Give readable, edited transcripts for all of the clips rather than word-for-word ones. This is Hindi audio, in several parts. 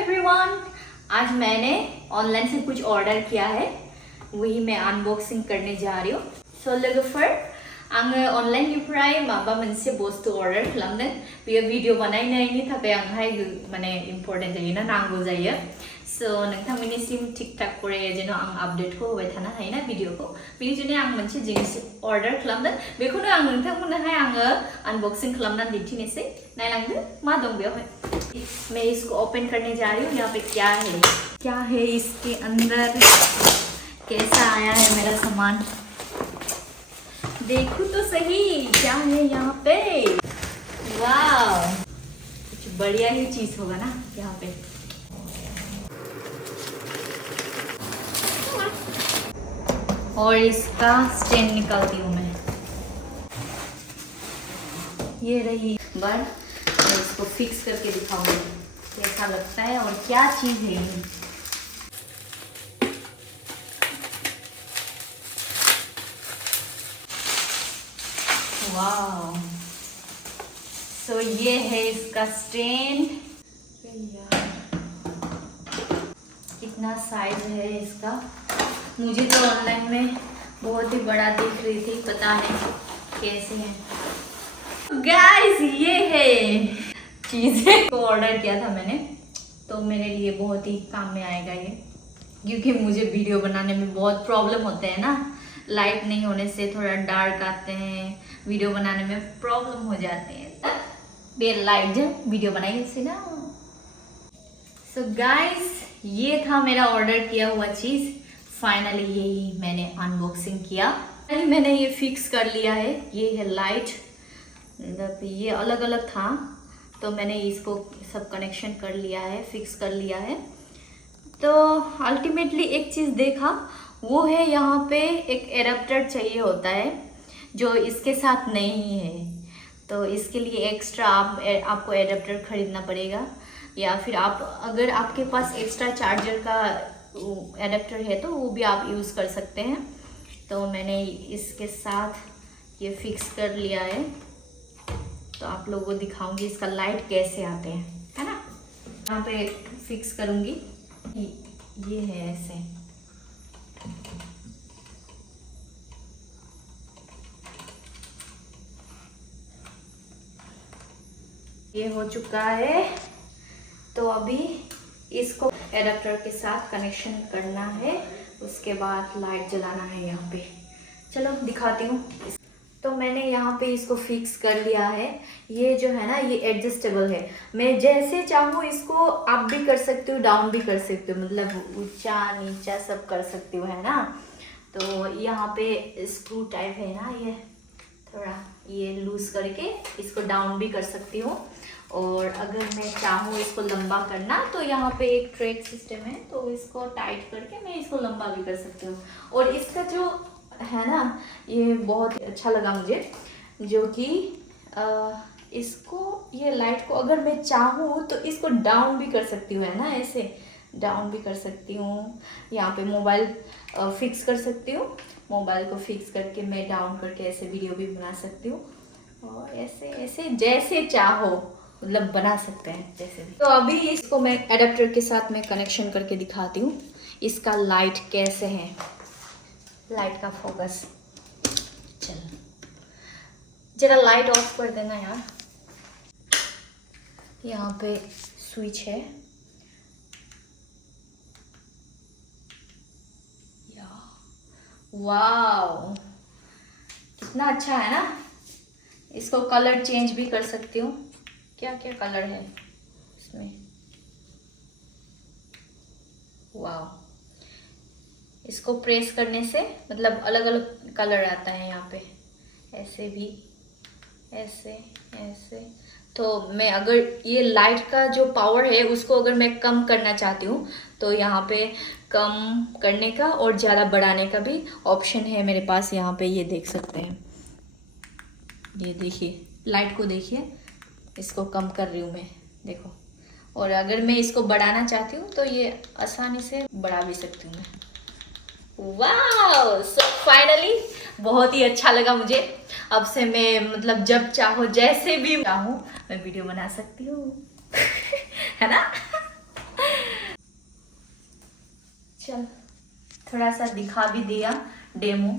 एवरीवन, आज मैंने ऑनलाइन से कुछ ऑर्डर किया है, वही मैं अनबॉक्सिंग करने जा रही हूँ। सो लोगोफोर आङो अनलाइननिफ्राय माबा मोनसे बुस्थु अर्डार खालामदों। बेयो भिडिअ बानायनायनि थाखाय आंहाय माने इम्पोर्टेन्ट जायोना, नांगौ जायो। सो नोंथांमोननिसिम थिक थाक फरायो जेन' आं आपडेटखौ होबाय थानो हायोना भिडिअखौ। बेनि जुनै आं मोनसे जिनिस अर्डार खालामदों, बेखौनो आं नोंथांमोननोहाय आङो अनबॉक्सिंग खालामनानै दिन्थिनोसै। नायलांदो मा दं बेवहाय। मैं इसको ओपन करने जा रही हूँ। यहाँ पे क्या है इसके अंदर, कैसा आया है मेरा सामान, देखो तो सही क्या है यहाँ पे। वाह, कुछ बढ़िया ही चीज होगा ना यहाँ पे। और इसका स्टैंड निकालती हूँ मैं, ये रही बार। मैं इसको फिक्स करके दिखाऊंगी कैसा लगता है और क्या चीज है ये। वाह, सो ये है इसका स्टैंड। कितना साइज है इसका, मुझे तो ऑनलाइन में बहुत ही बड़ा दिख रही थी, पता नहीं कैसे है। गाइस ये है चीजें को ऑर्डर किया था मैंने, तो मेरे लिए बहुत ही काम में आएगा ये, क्योंकि मुझे वीडियो बनाने में बहुत प्रॉब्लम होते हैं ना। लाइट नहीं होने से थोड़ा डार्क आते हैं, वीडियो बनाने में प्रॉब्लम हो जाते हैं। बेल लाइट जो वीडियो बनाई इससे ना। सो गाइस ये था मेरा ऑर्डर किया हुआ चीज। फाइनली यही मैंने अनबॉक्सिंग किया। मैंने ये फिक्स कर लिया है। ये है लाइट, मतलब ये अलग अलग था तो मैंने इसको सब कनेक्शन कर लिया है, फिक्स कर लिया है। तो अल्टीमेटली एक चीज़ देखा, वो है यहाँ पे एक एडाप्टर चाहिए होता है जो इसके साथ नहीं है। तो इसके लिए एक्स्ट्रा आपको एडाप्टर खरीदना पड़ेगा, या फिर आप अगर आपके पास एक्स्ट्रा चार्जर का एडाप्टर है तो वो भी आप यूज़ कर सकते हैं। तो मैंने इसके साथ ये फिक्स कर लिया है, तो आप लोगों को दिखाऊंगी इसका लाइट कैसे आते हैं, है ना। यहाँ पे फिक्स करूँगी, ये है ऐसे। ये हो चुका है, तो अभी इसको एडाप्टर के साथ कनेक्शन करना है, उसके बाद लाइट जलाना है यहाँ पे। चलो दिखाती हूँ। तो मैंने यहाँ पे इसको फिक्स कर लिया है। ये जो है ना, ये एडजस्टेबल है। मैं जैसे चाहूँ इसको अप भी कर सकती हूँ, डाउन भी कर सकती हूँ, मतलब ऊंचा नीचा सब कर सकती हूँ, है ना। तो यहाँ पे स्क्रू टाइप है ना, ये थोड़ा ये लूज करके इसको डाउन भी कर सकती हूँ। और अगर मैं चाहूँ इसको लंबा करना तो यहाँ पे एक ट्रैक सिस्टम है, तो इसको टाइट करके मैं इसको लंबा भी कर सकती हूँ। और इसका जो है ना, ये बहुत ही अच्छा लगा मुझे, जो कि इसको, ये लाइट को अगर मैं चाहूँ तो इसको डाउन भी कर सकती हूँ, है ना, ऐसे डाउन भी कर सकती हूँ। यहाँ पे मोबाइल फिक्स कर सकती हूँ, मोबाइल को फिक्स करके मैं डाउन करके ऐसे वीडियो भी बना सकती हूँ। और ऐसे ऐसे जैसे चाहो मतलब बना सकते हैं जैसे भी। तो अभी इसको मैं एडाप्टर के साथ में कनेक्शन करके दिखाती हूँ इसका लाइट कैसे है। लाइट का फोकस, चलो जरा लाइट ऑफ कर देना यार। यहाँ पे स्विच है, वाव कितना अच्छा है ना। इसको कलर चेंज भी कर सकती हूँ, क्या क्या कलर है इसमें, वाव। इसको प्रेस करने से मतलब अलग अलग कलर आता है यहाँ पे, ऐसे भी, ऐसे ऐसे। तो मैं अगर ये लाइट का जो पावर है उसको अगर मैं कम करना चाहती हूँ तो यहाँ पे कम करने का और ज़्यादा बढ़ाने का भी ऑप्शन है मेरे पास। यहाँ पे ये देख सकते हैं, ये देखिए लाइट को देखिए, इसको कम कर रही हूँ मैं, देखो। और अगर मैं इसको बढ़ाना चाहती हूँ तो ये आसानी से बढ़ा भी सकती हूँ मैं। वाह, सो फाइनली बहुत ही अच्छा लगा मुझे। अब से मैं मतलब जब चाहो जैसे भी चाहूँ मैं वीडियो बना सकती हूँ है ना। थोड़ा सा दिखा भी दिया डेमो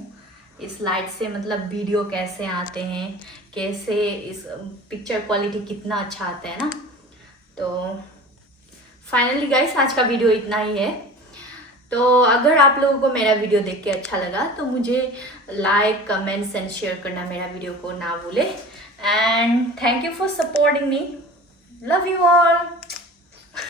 इस लाइट से, मतलब वीडियो कैसे आते हैं, कैसे इस पिक्चर क्वालिटी कितना अच्छा आता है ना। तो फाइनली गाइस आज का वीडियो इतना ही है। तो अगर आप लोगों को मेरा वीडियो देख के अच्छा लगा तो मुझे लाइक, कमेंट्स एंड शेयर करना मेरा वीडियो को ना भूले। And thank you for supporting me, love you all.